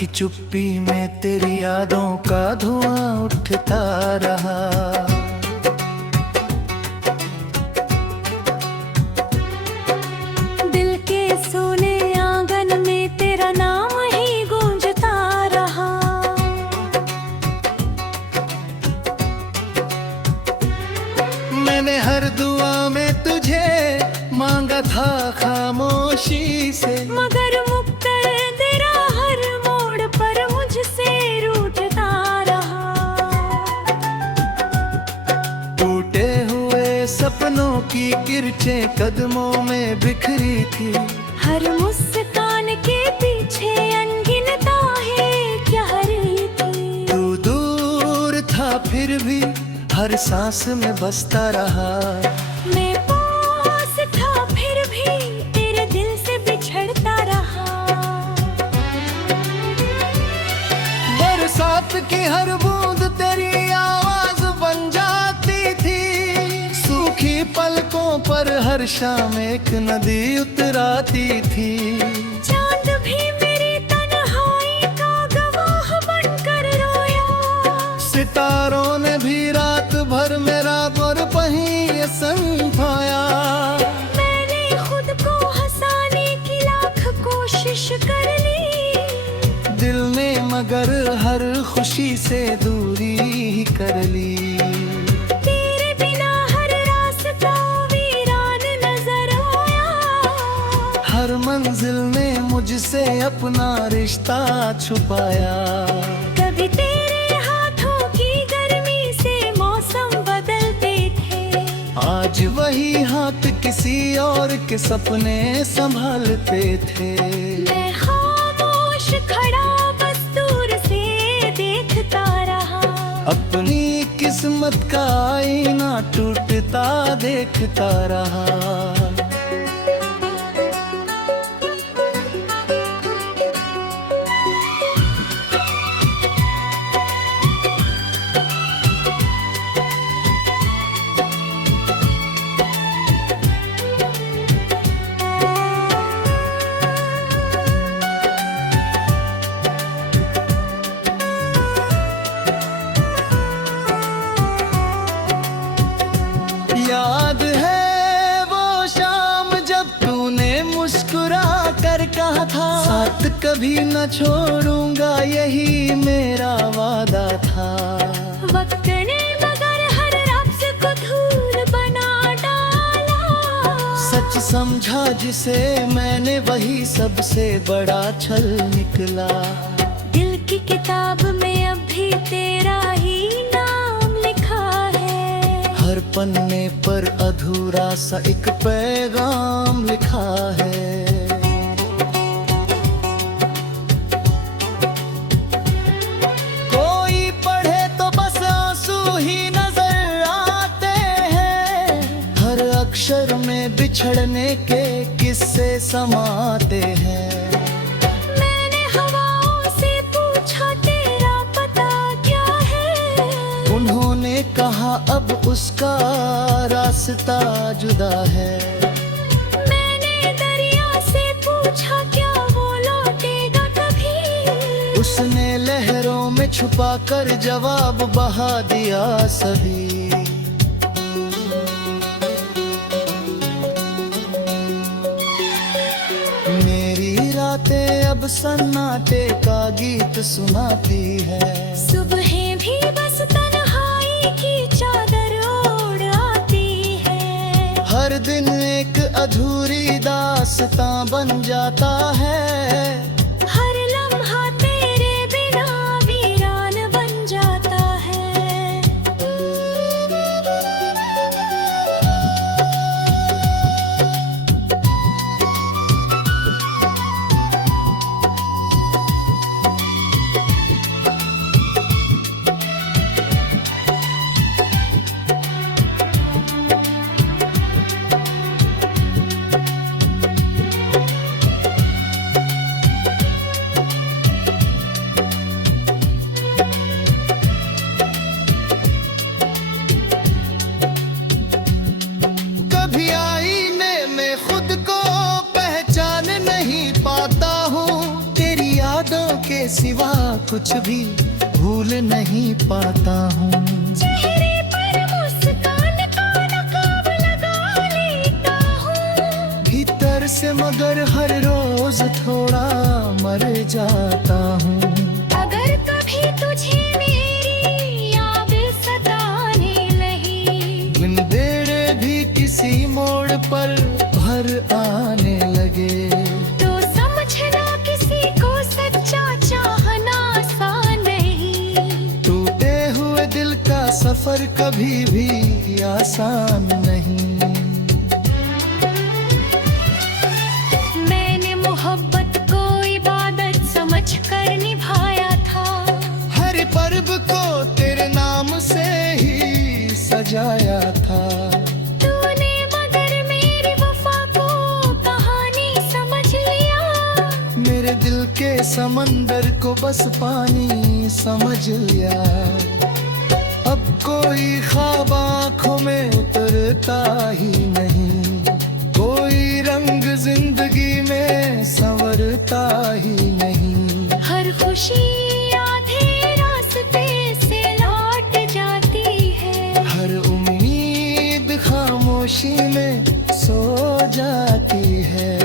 की चुप्पी में तेरी यादों का धुआं उठता रहा। दिल के सोने आंगन में तेरा नाम ही गूंजता रहा। मैंने हर दुआ में तुझे मांगा था खामोशी से, मगर मुक्कर तेरा हर मोड़ पर मुझसे रूठता रहा। टूटे हुए सपनों की किरचें कदमों में बिखरी थी। हर मुस्कान के पीछे अनगिनत आहें क्या रही थी। तू दूर था फिर भी हर सांस में बसता रहा। मैं पास था फिर भी तेरे दिल से बिछड़ता रहा। बरसात की हर बूंद तेरी आवाज बन जाती थी। सूखी पलकों पर हर शाम एक नदी उतराती थी। चांद भी मेरी तन्हाई का गवाह बनकर रोया। सितारों ने भी रात भर मेरा और पहिए संभाया। मैंने खुद को हंसाने की लाख कोशिश कर ली। दिल ने मगर हर खुशी से दूरी ही कर ली। तेरे बिना हर रास्ता वीरान नजर आया। हर मंजिल ने मुझसे अपना रिश्ता छुपाया। कभी तेरे हाथों की गर्मी से मौसम बदलते थे। आज वही हाथ किसी और के सपने संभालते थे। मैं खामोश खड़ा बस दूर से देखता रहा। अपनी किस्मत का आईना टूटता देखता रहा। याद है वो शाम जब तूने मुस्कुरा कर कहा था, साथ कभी न छोड़ूंगा यही मेरा वादा था। वक्त ने मगर हर लफ्ज़ को धूल बना डाला। सच समझा जिसे मैंने वही सबसे बड़ा छल निकला। दिल की किताब में अब भी तेरा ही नाम लिखा है। हर पन्ने पर अधूरा सा एक पैगाम लिखा है। कोई पढ़े तो बस आंसू ही नजर आते हैं। हर अक्षर में बिछड़ने के किस्से समाते हैं। मैंने हवाओं से पूछा तेरा पता क्या है। उन्होंने कहा अब उसका रास्ता जुदा है। मैंने दरिया से पूछा क्या वो लौटेगा कभी। उसने लहरों में छुपा कर जवाब बहा दिया सभी। मेरी रातें अब सन्नाटे का गीत सुनाती है। सुबहें भी बस तन्हाई की चादर ओढ़ आती है। हर दिन एक अधूरी दास्तां बन जाता है। हर लम्हा तेरे बिना वीरान बन जाता है। कुछ भी भूल नहीं पाता हूँ। चेहरे पर मुस्कान का नकाब लगा लेता हूँ। भीतर से मगर हर रोज थोड़ा मर जाता हूँ। अगर कभी तुझे मेरी याद सताने लगी, बिन बेड़े भी किसी मोड़ पर भर आने लगे, तो समझना किसी को सच्चा चाहना आसान नहीं। टूटे हुए दिल का सफर कभी भी आसान नहीं। मैंने मोहब्बत को इबादत समझकर निभाया था। हर पर्व को तेरे नाम से ही सजाया था। तूने मगर मेरी वफा को कहानी समझ लिया। मेरे दिल के समंदर को बस पानी समझ लिया। अब कोई ख्वाब आँखों में उतरता ही नहीं, कोई रंग जिंदगी में संवरता ही नहीं। हर खुशी आधे रास्ते से लौट जाती है। हर उम्मीद खामोशी में सो जाती है।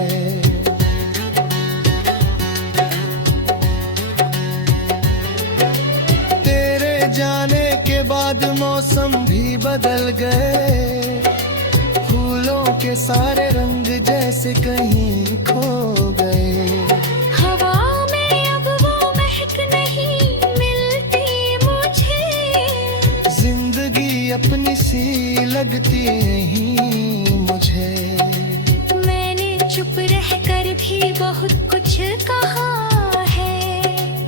तेरे जाने के बाद मौसम भी बदल गए, फूलों के सारे रंग जैसे कहीं खो गए। हवा में अब वो महक नहीं मिलती मुझे। जिंदगी अपनी सी लगती नहीं मुझे। मैंने चुप रहकर भी बहुत कुछ कहा है।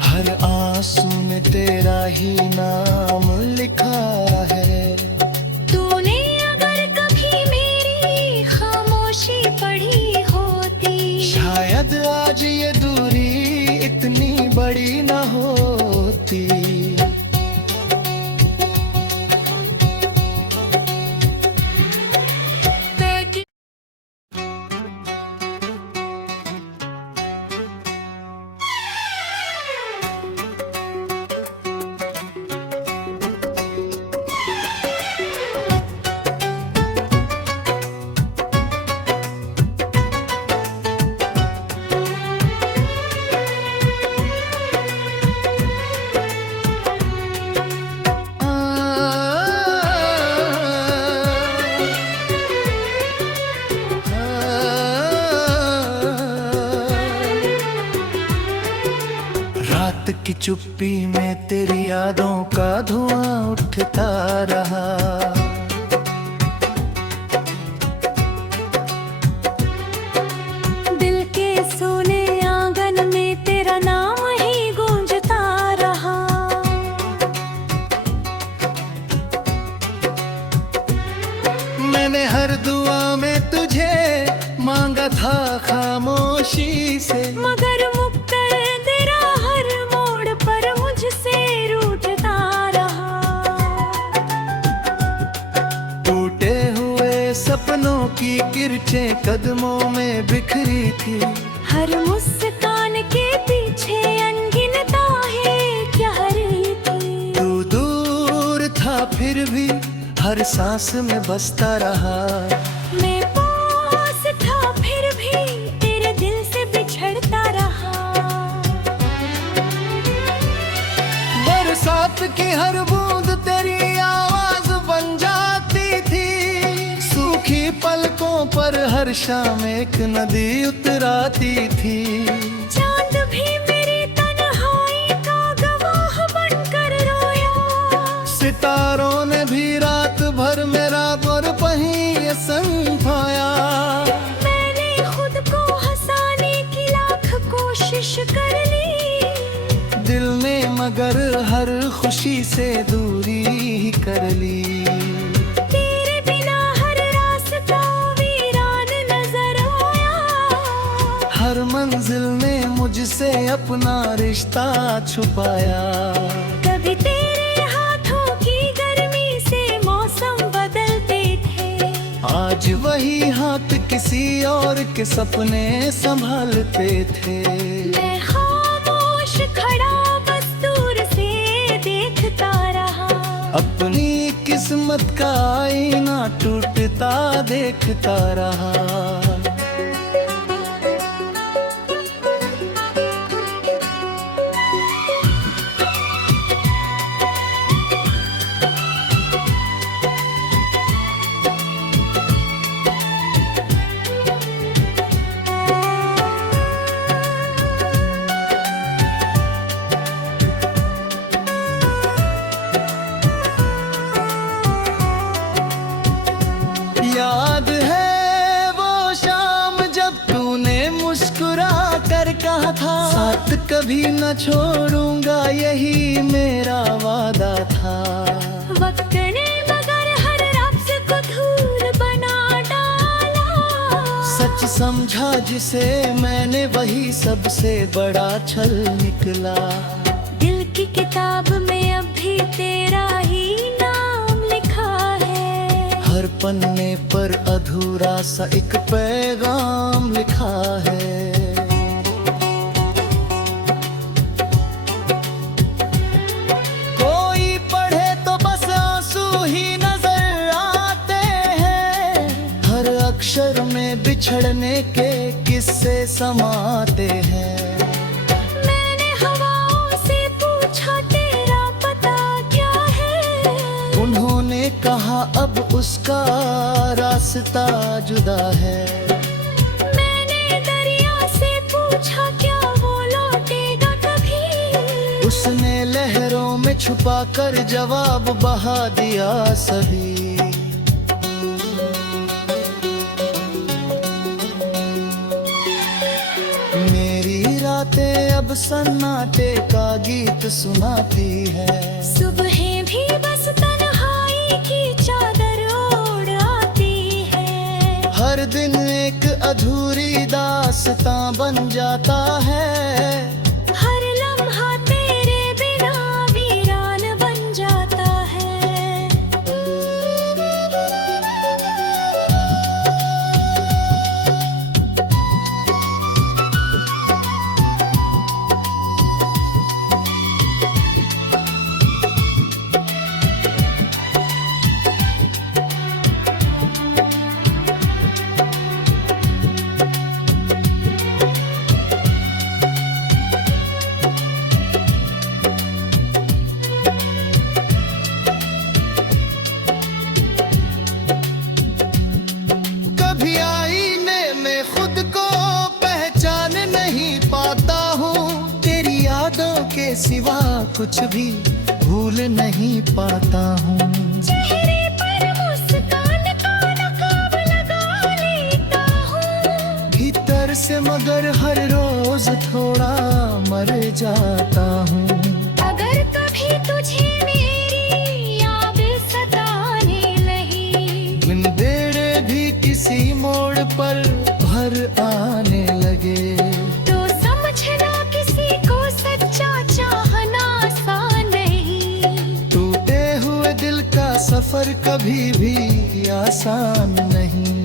हर आंसू में तेरा ही नाम लिखा है। तूने अगर कभी मेरी खामोशी पढ़ी होती, शायद आज ये दूरी इतनी बड़ी न होती। रात की चुप्पी में तेरी यादों का धुआं उठता रहा। दिल के सोने आंगन में तेरा नाम ही गूंजता रहा। मैंने हर दुआ में तुझे मांगा था खामोशी से, मगर मुक्कर तेरा हर मोड़ पर मुझसे रूठता रहा। टूटे हुए सपनों की किरचें कदमों में बिखरी थी। हर मुस्कान के पीछे अनगिनत आहें क्या रही थी। तू दूर था फिर भी हर सांस में बसता रहा। मैं पास था फिर भी तेरे दिल से बिछड़ता रहा। बरसात की हर बूंद तेरी आवाज बन जाती थी। सूखी पलकों पर हर शाम एक नदी उतराती थी। चांद भी मेरी तन्हाई का गवाह बनकर रोया। सितारों ने भी रात भर मेरा और पहिए संभाया। मैंने खुद को हंसाने की लाख कोशिश कर ली। दिल ने मगर हर खुशी से दूरी ही कर ली। तेरे बिना हर रास्ता वीरान नजर आया। हर मंजिल ने मुझसे अपना रिश्ता छुपाया। कभी तेरे हाथों की गर्मी से मौसम बदलते थे। आज वही हाथ किसी और के सपने संभालते थे। मैं खामोश खड़ा बस तू अपनी किस्मत का आईना टूटता देखता रहा। याद है वो शाम जब तूने मुस्कुरा कर कहा था, साथ कभी न छोड़ूंगा यही मेरा वादा था। वक्त ने मगर हर लफ्ज़ को धूल बना डाला। सच समझा जिसे मैंने वही सबसे बड़ा छल निकला। दिल की किताब में अब भी तेरा ही नाम लिखा है। हर पन्ने पर अधूरा सा एक पैगाम लिखा है। कोई पढ़े तो बस आंसू ही नजर आते हैं। हर अक्षर में बिछड़ने के किस्से समाते हैं। मैंने हवाओं से पूछा तेरा पता क्या है। उन्होंने कहा अब उसका रास्ता जुदा है। मैंने दरिया से पूछा क्या वो लौटेगा कभी। उसने लहरों में छुपा कर जवाब बहा दिया सभी। मेरी रातें अब सन्नाटे का गीत सुनाती है। सुबहें भी बस तन्हाई की चादर ओढ़ आती है। हर दिन एक अधूरी दास्तां बन जाता है। हर लम्हा तेरे बिना वीरान बन जाता है। कभी आईने में खुद को पहचान नहीं पाता हूँ। तेरी यादों के सिवा कुछ भी भूल नहीं पाता हूँ। चेहरे पर मुस्कान का नकाब लगा लेता हूँ। भीतर से मगर हर रोज थोड़ा मर जाता हूँ। अगर कभी तुझे मेरी याद सताने लगी। बिन बेड़े भी किसी मोड़ पर भर आने लगे। तो समझना किसी को सच्चा चाहना आसान नहीं। टूटे हुए दिल का सफर कभी भी आसान नहीं।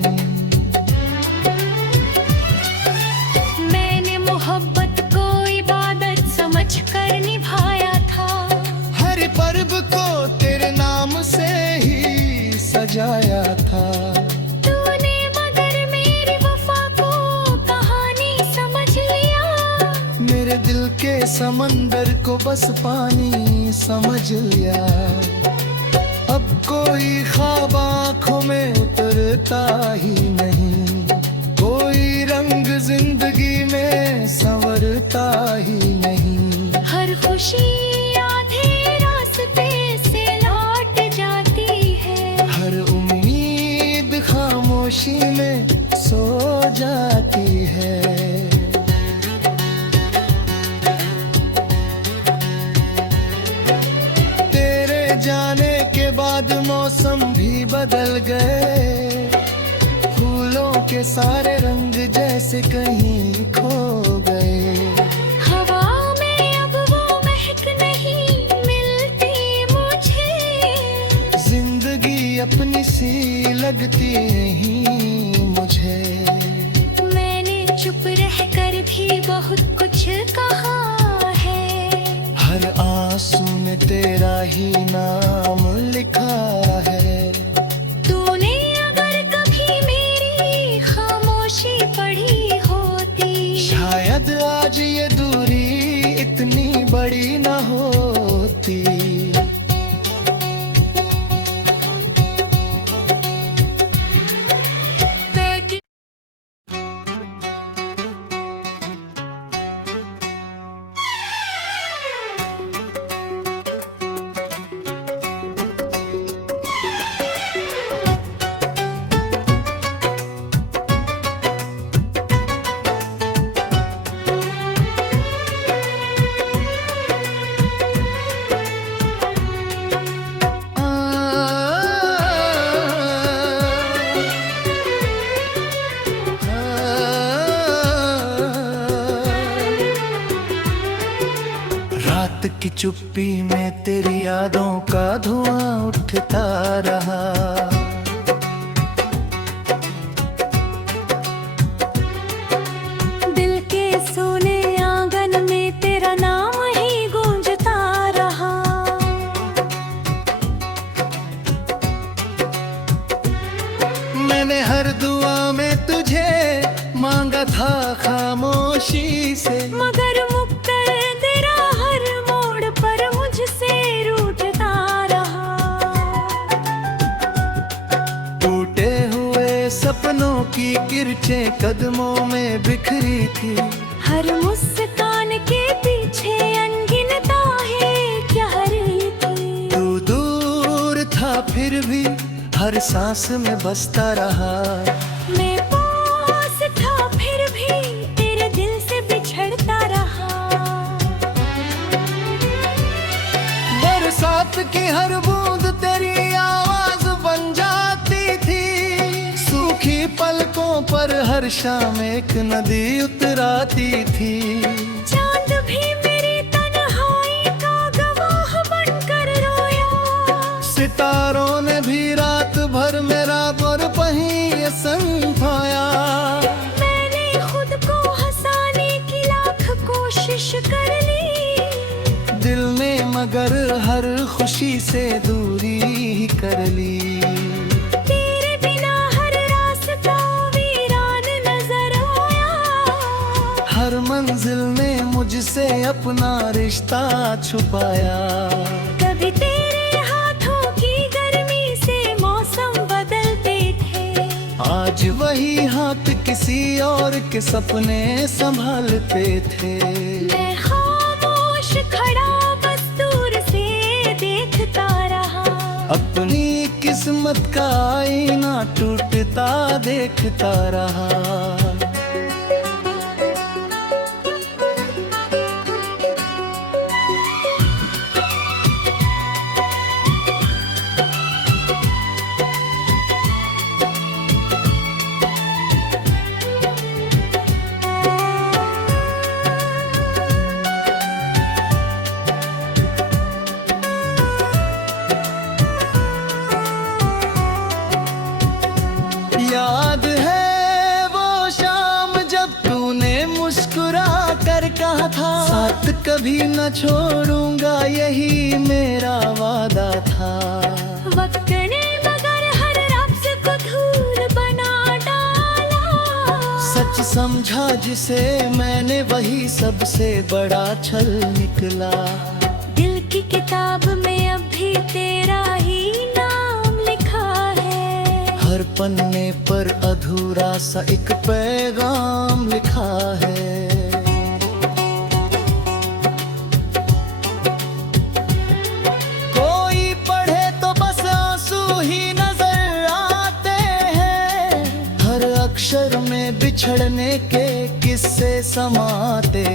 मैंने मोहब्बत को इबादत समझ कर निभाया था। हर पर्व को तेरे नाम से ही सजाया था। तूने मगर मेरी वफा को कहानी समझ लिया। मेरे दिल के समंदर को बस पानी समझ लिया। अब कोई ख्वाब आँखों में उतरता ही नहीं। कोई रंग जिंदगी में संवरता ही नहीं। हर खुशी आधे रास्ते से लौट जाती है। हर उम्मीद खामोशी में सो जाती है। तेरे जाने के बाद मौसम भी बदल गए। फूलों के सारे रंग जैसे कहीं खो गए। हवाओं में अब वो महक नहीं मिलती मुझे। जिंदगी अपनी सी लगती नहीं मुझे। मैंने चुप रहकर भी बहुत कुछ कहा है। हर आंसू में तेरा ही नाम लिखा है। तूने अगर कभी मेरी खामोशी पढ़ी होती, शायद आज ये दूरी इतनी बड़ी न होती। रात की चुप्पी में तेरी यादों का धुआं उठता रहा। दिल के सोने आंगन में तेरा नाम ही गूंजता रहा। मैंने हर दुआ में तुझे मांगा था खामोशी से, मगर मुक्कर तेरा हर मोड़ पर मुझसे रूठता रहा। टूटे हुए सपनों की किरचें कदमों में बिखरी थी। हर मुस्कान के पीछे अनगिनत है क्या रही थी। तू दूर था फिर भी हर सांस में बसता रहा। मैं पास था फिर भी तेरे दिल से बिछड़ता रहा। बरसात की हर बूंद तेरी आवाज बन जाती थी। सूखी पलकों पर हर शाम एक नदी उतराती थी। चांद भी मेरी तन्हाई का गवाह बनकर रोया। सितारों ने भी रात भर मेरा और पहिए संभाया। मैंने खुद को हंसाने की लाख कोशिश कर ली। दिल ने मगर हर खुशी से दूरी ही कर ली। तेरे बिना हर रास्ता वीरान नजर आया। हर मंजिल ने मुझसे अपना रिश्ता छुपाया। कभी तेरे हाथों की गर्मी से मौसम बदलते थे। आज वही हाथ किसी और के सपने संभालते थे। मैं खामोश खड़ा बस दूर से देखता रहा। अपनी किस्मत का आईना टूटता देखता रहा। याद है वो शाम जब तूने मुस्कुरा कर कहा था, साथ कभी न छोड़ूंगा यही मेरा वादा था। वक्त ने मगर हर लफ्ज को धूल बना डाला। सच समझा जिसे मैंने वही सबसे बड़ा छल निकला। दिल की किताब में अब भी तेरा ही नाम लिखा है। हर पन्ने पर अधूरा सा एक पैगाम लिखा है। कोई पढ़े तो बस आंसू ही नजर आते हैं। हर अक्षर में बिछड़ने के किस्से समाते